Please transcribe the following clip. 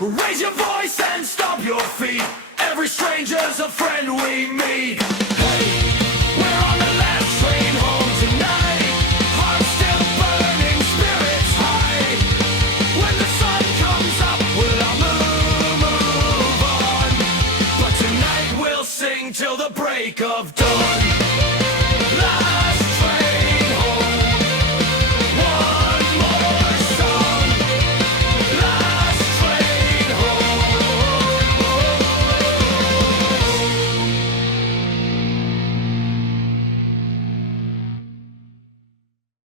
Raise your voice and stomp your feet. Every stranger's a friend we meet. Hey, we're on the last train home tonight. Hearts still burning, spirits high. When the sun comes up, we'll all move on. But tonight we'll sing till the break of dawn.